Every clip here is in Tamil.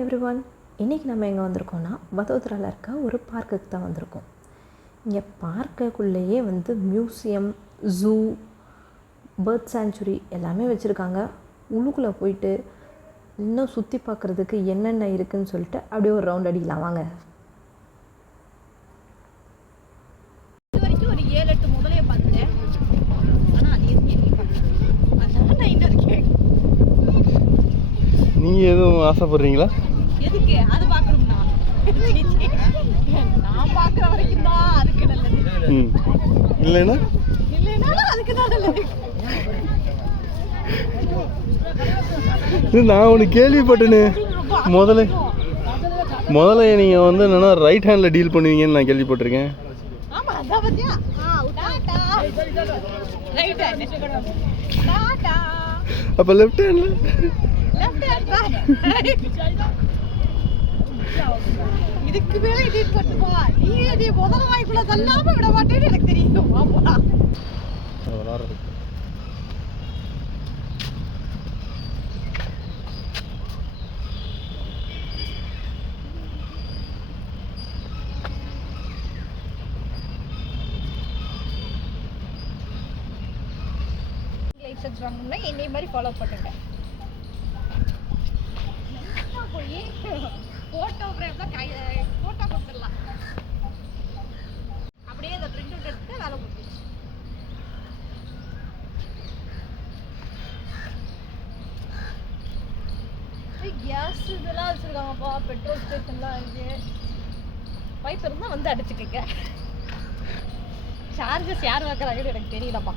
Hi everyone. இன்றைக்கி நம்ம எங்கே வந்திருக்கோன்னா வதோதராவில் இருக்க ஒரு பார்க்குக்கு தான் வந்திருக்கோம். இங்கே பார்க்குக்குள்ளேயே மியூசியம், ஜூ, பேர்ட் சாங்சுரி எல்லாமே வச்சுருக்காங்க. உள்ளுக்குள்ளே போயிட்டு இன்னும் சுற்றி பார்க்குறதுக்கு என்னென்ன இருக்குதுன்னு சொல்லிட்டு அப்படியே ஒரு ரவுண்ட் அடிக்கலாம் வாங்க. இது வரைக்கும் ஒரு 7-8 முதலையை பார்த்துட்டேன். ஆனால் அது நீங்கள் எதுவும் ஆசைப்படுறீங்களா? எதுக்கு அது பார்க்கணும்னா நான் பார்க்குற வரைக்கும் தான் அதுக்கு நல்லது. இல்லைன்னா அதுக்கு தான் நல்லது. நான் ஒன்று கேள்விப்பட்டேன்னு முதல்ல நீங்கள் என்னன்னா ரைட் ஹேண்டில் டீல் பண்ணுவீங்கன்னு நான் கேள்விப்பட்டிருக்கேன். ஆமாம், அதான் பார்த்தியா? Right hand tata. அப்போ லெஃப்ட் ஹேண்டில் இதுக்கு மேல எடிட் பண்ணுவா நீ. நீ முதல்ல வாய்க்குள்ள தள்ளாம விட மாட்டேன்னு எனக்கு தெரியும். ஆமா லைசன்ஸ் வாங்கணும்னா என்னை மாதிரி ஃபாலோ பண்ணுங்க. போய் ஃபோட்டோ ஃப்ரேம்ல ஃபோட்டோ கொடுத்துடலாம். அப்படியே அதை பிரிண்ட் அவுட் எடுத்து வேலை முடிஞ்சிச்சு. கேஸ் இதெல்லாம் வச்சுருக்காங்கப்பா. பெட்ரோல் ஸ்டேஷன்லாம் இருக்கு. பைப் இருந்தால் அடிச்சுக்கங்க. சார்ஜஸ் யார் வைக்கிறாங்கன்னு எனக்கு தெரியலப்பா.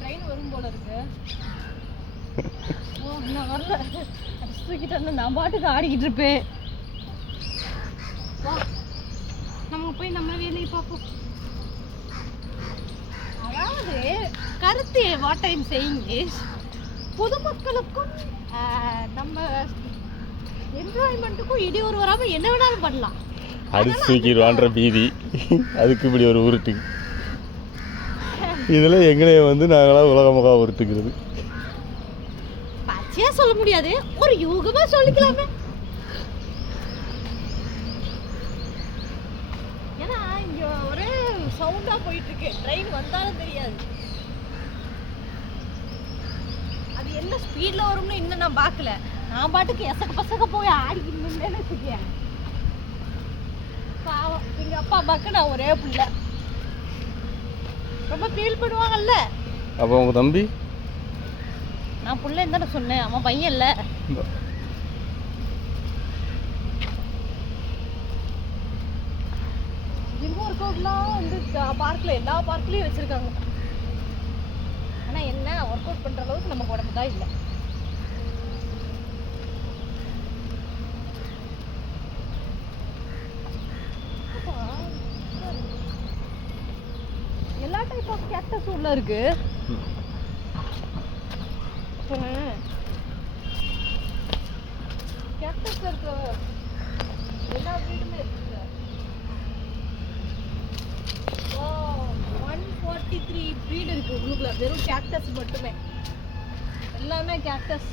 ட்ரெயின் வரும் போல இருக்கு. நான் வரல, தூக்கிட்டு நான் பாட்டுக்கு ஆடிக்கிட்டு இருப்பேன். வா நம்ம போய் நம்ம வேலையை பார்ப்போம். அதாவது கருத்து வாட் ஐம் சேயிங் இஸ், பொதுமக்களுக்கும் நம்ம என்ஜாய்மெண்ட்டுக்கும் இடையூறு வராமல் என்ன வேணாலும் பண்ணலாம். அடிச்சு தூக்கிடுவான்ற பீதி அதுக்கு இப்படி ஒரு உருட்டு. இதில் எங்களைய நாங்களாம் உலகமாக உருட்டுக்கிறது. பச்சையா சொல்ல முடியாது, ஒரு யூகமா சொல்லிக்கலாமே. ஏன்னா இங்க ஒரே சவுண்டா போயிட்டு இருக்கு. ட்ரெயின் வந்தாலும் தெரியாது அது என்ன ஸ்பீட்ல வரும்னு இன்னும் நான் பார்க்கல. நான் பாட்டுக்கு எசக்க பசக்க போய் ஆடிக்கிட்டு வச்சுக்கேன். பாவம் எங்க அப்பா அம்மாக்கு நான் ஒரே பிள்ளை, ரொம்ப ஃபீல் பண்ணுவாங்கல்ல. அப்போ உங்க தம்பி? நான் பிள்ளைன்னு தானே சொன்னேன், அவன் பையன் இல்லை. ஜிம் ஒர்க் அவுட்லாம் பார்க்கில் எல்லா பார்க்லேயும் வச்சுருக்காங்க. ஆனால் என்ன ஒர்க் அவுட் பண்ணுற அளவுக்கு நமக்கு உடம்பு தான் இல்லை. எல்லா டைப் ஆஃப் கேக்டஸ் உள்ள இருக்கு. கேக்டஸ் இருக்க எல்லா வீடுமே இருக்கு. 143 வீடு இருக்கு உள்ளுக்குள்ள, வெறும் கேக்டஸ் மட்டுமே. எல்லாமே கேக்டஸ்,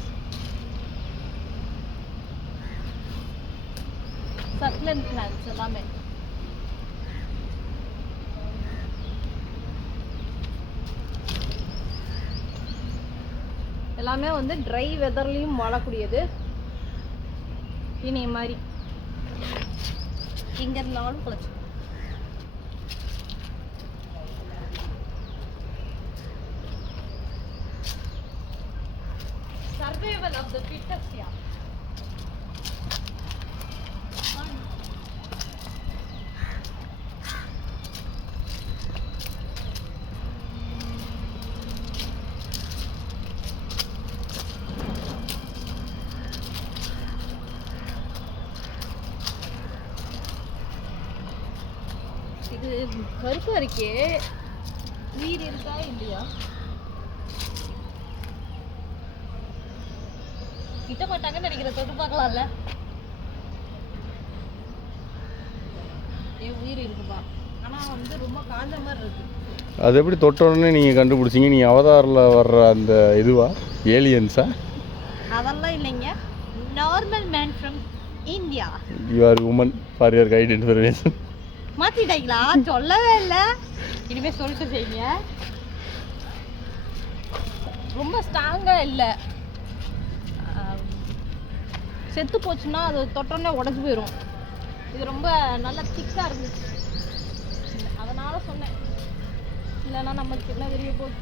சக்லென்ட் பிளான்ட்ஸ் எல்லாமே. எல்லாமே ட்ரை வெதர்லையும் வாழக்கூடியது. இனிய மாதிரி எங்க இருந்தாலும் குளிச்சு. Survival of the fittest. இது கருப்பு இருக்கே, நீர் இருக்கா இல்லையா? கிட்ட மாட்டாங்கன்னு நினைக்கிற தொட்டு பார்க்கலாம்ல. என் உயிர் இருக்குப்பா, ஆனா வந்து ரொம்ப காஞ்ச மாதிரி இருக்கு. அது எப்படி தொட்ட உடனே நீங்கள் கண்டுபிடிச்சிங்க? நீங்கள் அவதாரில் வர்ற அந்த இதுவா, ஏலியன்ஸா? அதெல்லாம் இல்லைங்க, normal man from India. You are woman for your kind information. மாத்திட்டாங்களா? சொல்லவே இல்லை, இனிமே சொல்லிட்டு செய்யுங்க. ரொம்ப ஸ்ட்ராங்காக இல்லை, செத்து போச்சுன்னா அது தொட்டோன்னே உடஞ்சி போயிடும். இது ரொம்ப நல்லா திக்காக இருந்துச்சு, அதனால சொன்னேன். இல்லைன்னா நமக்கு என்ன தெரிய போகுது.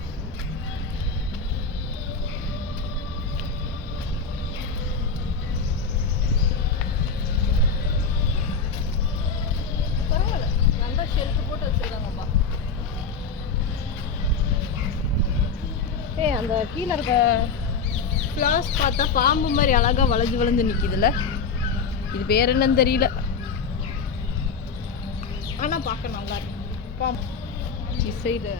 பரவாயில்ல, நல்லா ஷெல்ஃப் போட்டு வச்சுருக்காங்கப்பா. ஏய், அந்த கீழே இருக்க ஃப்ளாஸ் பார்த்தா பாம்பு மாதிரி அழகாக வளைஞ்சு வளைஞ்சு நிற்கிதுல்ல. இது பேர் என்னன்னு தெரியல, ஆனால் பார்க்க நல்லா இருக்கு. பாம்பு சைடு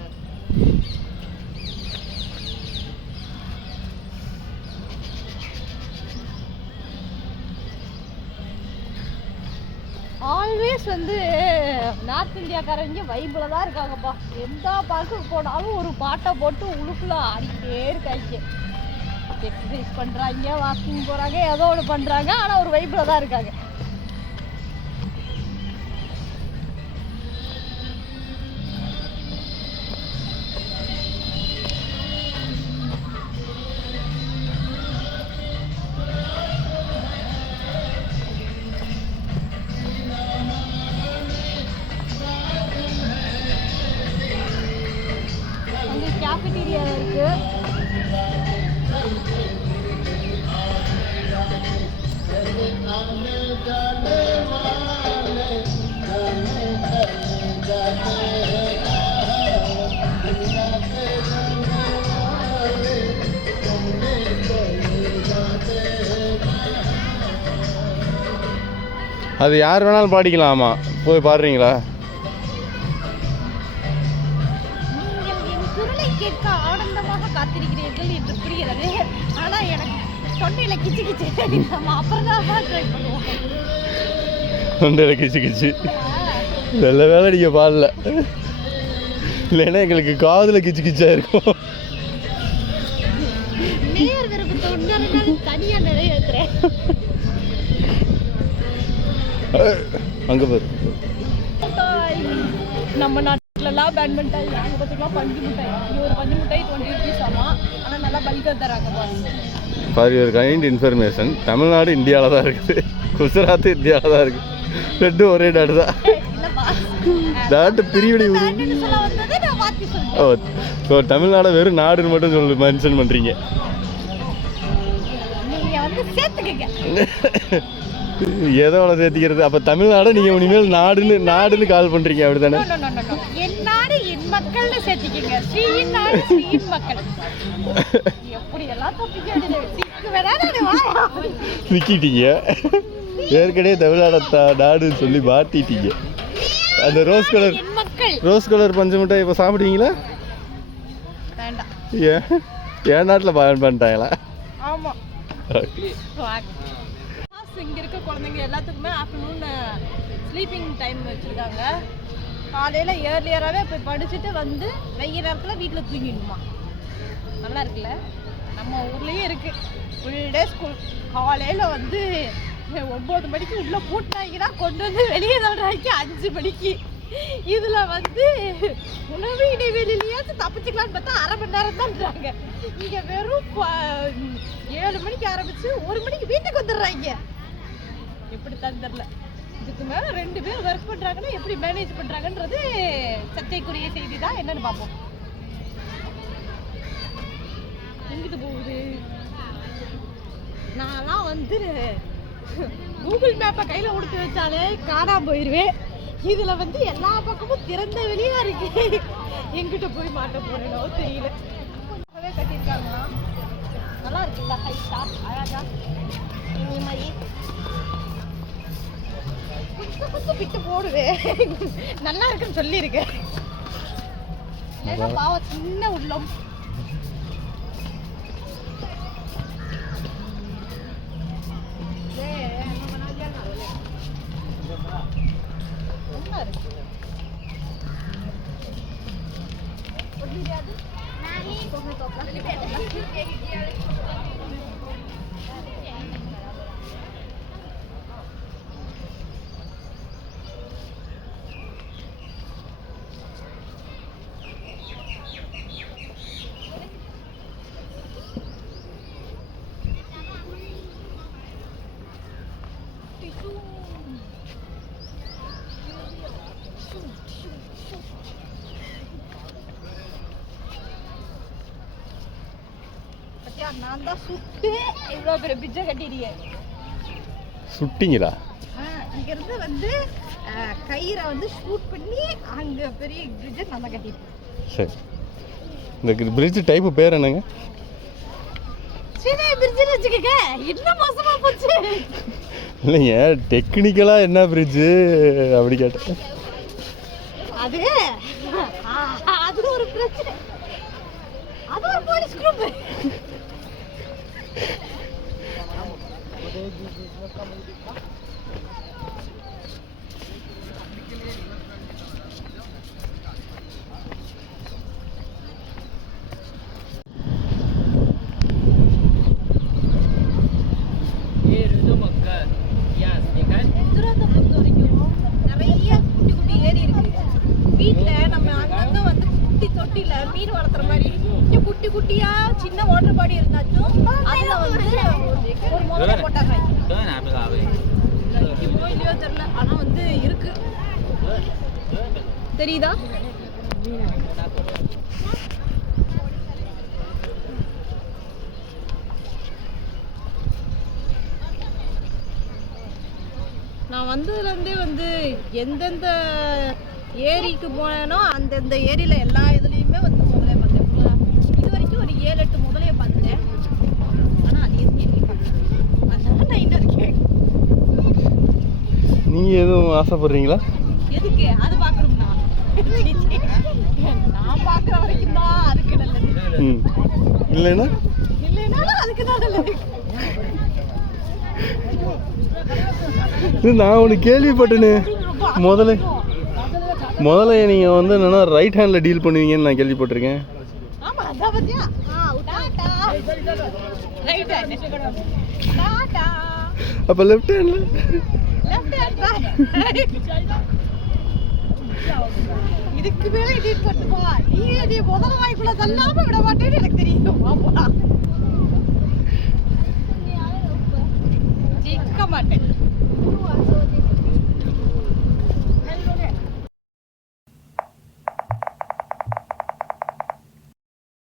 ஆல்வேஸ் வந்து நார்த் இந்தியாக்காரங்க வைப்பில் தான் இருக்காங்கப்பா. எந்த பார்க்குக்கு போனாலும் ஒரு பாட்டை போட்டு உழுப்புல ஆடிக்கிட்டே இருக்காங்க. எக்ஸசைஸ் பண்ணுறாங்க, வாக்கிங் போகிறாங்க, ஏதோ ஒன்று பண்ணுறாங்க, ஆனால் ஒரு வைப்பில் தான் இருக்காங்க. அங்கே கேஃபிட்டீரியா இருக்கு. அது யார் வேணாலும் பாடிக்கலாமா? போய் பாடுறீங்களா? நீங்கள் என் குரலை கேட்க ஆனந்தமாக காத்திருக்கிறீர்கள் என்று புரிகிறது, ஆனால் எனக்கு தொண்டையில் கிச்சு கிச்சு. நம்ம அப்புறம் தான் ட்ரை பண்ணுவோம். தொண்டையில் கிச்சு கிச்சு. நல்ல வேலை நீங்கள் பாடல, இல்லைன்னா எங்களுக்கு காதில் கிச்சு கிச்சா இருக்கும். நேர் விருப்ப தொண்டர்கள் தனியாக நிறைவேற்றுறேன். அங்கே பாரு, நம்ம நாட்டிலலாம் பேன் மிட்டாய், அங்கே பார்த்திங்கன்னா பஞ்சு மிட்டாய். இங்கே ஒரு பஞ்சு மிட்டாய் 20 rupees ஆமாம், ஆனால் நல்லா பல்காக தராங்க boss. For your kind information, Tamil Nadu இந்தியாவில் தான் இருக்குது, குஜராத் இந்தியாவில் தான் இருக்குது, ரெண்டும் ஒரே நாடு தான். நாட்டு பிரிவினை சொல்ல வந்தது நான் மாற்றி சொல்றேன். ஓ, ஸோ தமிழ்நாடு வெறும் நாடுன்னு மட்டும் சொல்லி மென்ஷன் பண்ணுறீங்க. நீங்கள் வந்து சேர்த்துக்கங்க. எதோட சேர்த்திக்கிறது? அப்போ தமிழ்நாடு நீங்கள் இனிமேல் நாடுன்னு கால் பண்ணுறீங்க, அப்படி தானே? என் நாடு என் மக்கள்னு சேர்த்திக்கங்க. ஸ்ரீயின் நாடு ஸ்ரீயின் மக்கள். எப்படி எல்லாம் தப்பிக்க சிக்கிட்டீங்க. ஏற்கனவே தமிழ்நாடு நாடுன்னு சொல்லி மாட்டிட்டீங்க. அந்த ரோஸ் கலர் பஞ்சு மிட்டாய் இப்போ சாப்பிடுவீங்களா? வேண்டாம். என் நாட்டில் பயன் பண்ணிட்டாங்களா? ஆமாம். இங்கே இருக்க குழந்தைங்க எல்லாத்துக்குமே ஆஃப்டர்நூன் ஸ்லீப்பிங் டைம் வச்சுருக்காங்க. காலையில் ஏர்லியராகவே போய் படிச்சுட்டு வந்து வெயில் நேரத்தில் வீட்டில் தூங்கிடணுமா. நல்லா இருக்குல்ல? நம்ம ஊர்லேயும் இருக்குது ஃபுல் டே ஸ்கூல். காலையில் வந்து 9 மணிக்கு உள்ளே பூட்டினாங்கன்னா கொண்டு வந்து வெளியே தள்ளுறாங்க 5 மணிக்கு. இதில் வந்து உணவு இடைவெளியிலையாச்சும் தப்பிச்சுக்கலான்னு பார்த்தா 1/2 மணி நேரம் தான்றாங்க. இங்கே வெறும் 7 மணிக்கு ஆரம்பித்து 1 மணிக்கு வீட்டுக்கு வந்துடுறாங்க. எப்படி தான் தெரில. இதுக்கு மேலே 2 பேர் ஒர்க் பண்ணுறாங்கன்னா எப்படி மேனேஜ் பண்ணுறாங்கன்றது சர்ச்சைக்குரிய செய்தி தான். என்னன்னு பார்ப்போம். எங்கிட்டு போகுது? நான்லாம் வந்து கூகுள் மேப்பை கையில் கொடுத்து வச்சாலே காணாமல் போயிடுவேன். இதில் வந்து எல்லா பக்கமும் திறந்த வெளியாக இருக்கு. எங்கிட்ட போய் மாட்ட போகிறேனோ தெரியல. கட்டியிருக்காங்களா? நல்லா இருக்குல்ல? ஹைட்டா அழகா இந்த மாதிரி கொஞ்சம் பிட்டு போடுவேன். நல்லா இருக்குன்னு சொல்லியிருக்கேன். பாவம் சின்ன உள்ளம். பத்தியா, நான் தான் சுட்டு இவ்வளோ பெரிய பிச்சை கட்டிடுறேன். சுட்டிங்களா? இங்கேருந்து வந்து கயிறை வந்து ஷூட் பண்ணி அங்கே பெரிய பிரிட்ஜை நான் தான் கட்டிட்டேன். சரி, இந்த பிரிட்ஜ் டைப்பு பேர் என்னங்க? சரி, பிரிட்ஜ்னு வச்சுக்கோங்க. என்ன மோசமாக போச்சு. இல்லைங்க, டெக்னிக்கலாக என்ன பிரிட்ஜு அப்படி கேட்டேன். அது அது ஒரு பிரச்சனை. அது ஒரு போலீஸ் குரூப். குஜராத்தை பொறுத்த வரைக்கும் நிறைய குட்டி குட்டி ஏரி இருக்கு. வீட்டில் நம்ம அங்கங்கே வந்து குட்டி தொட்டியில் மீன் வளர்த்துற மாதிரி இங்கே குட்டி குட்டியா சின்ன வாட்டர் பாடி இருந்தாச்சும் அதில் வந்து ஒரு முதல்ல போட்டாங்க. இப்போ இல்லையோ தெரியல, ஆனால் வந்து இருக்கு. தெரியுதா? நான் வந்ததுலேருந்தே வந்து எந்தெந்த ஏரிக்கு போனேனோ அந்தந்த ஏரியில் எல்லா இதுலேயுமே வந்து முதலையை பார்த்தேன். இது வரைக்கும் ஒரு 7-8 முதலையை பார்த்துட்டேன். ஆனால் அது எதுவும் பார்க்கல. அதனால நான் இன்னும் இருக்கேன். நீங்கள் எதுவும் ஆசைப்படுறீங்களா? எதுக்கு அது பார்க்கணும்னா? நான் பார்க்குற வரைக்கும் தான் அதுக்கு நல்லது. இல்லைன்னா இல்லைன்னா அதுக்கு தான் நல்லது. நான் ஒன்று கேள்விப்பட்டேனே, முதல்ல நீங்கள் வந்து என்னென்னா ரைட் ஹேண்டில் டீல் பண்ணுவீங்கன்னு நான் கேள்விப்பட்டிருக்கேன். ஆமாம், அதான் பார்த்தியா? Right hand. டாடா. அப்போ லெஃப்ட் ஹேண்டில்? Left hand. இதுக்கு மேலே டீல் பண்ணுவா நீ முதல் வாய்ப்புல தள்ளாம விட மாட்டேன்னு எனக்கு தெரியும். ஜெயிக்க மாட்டேன்.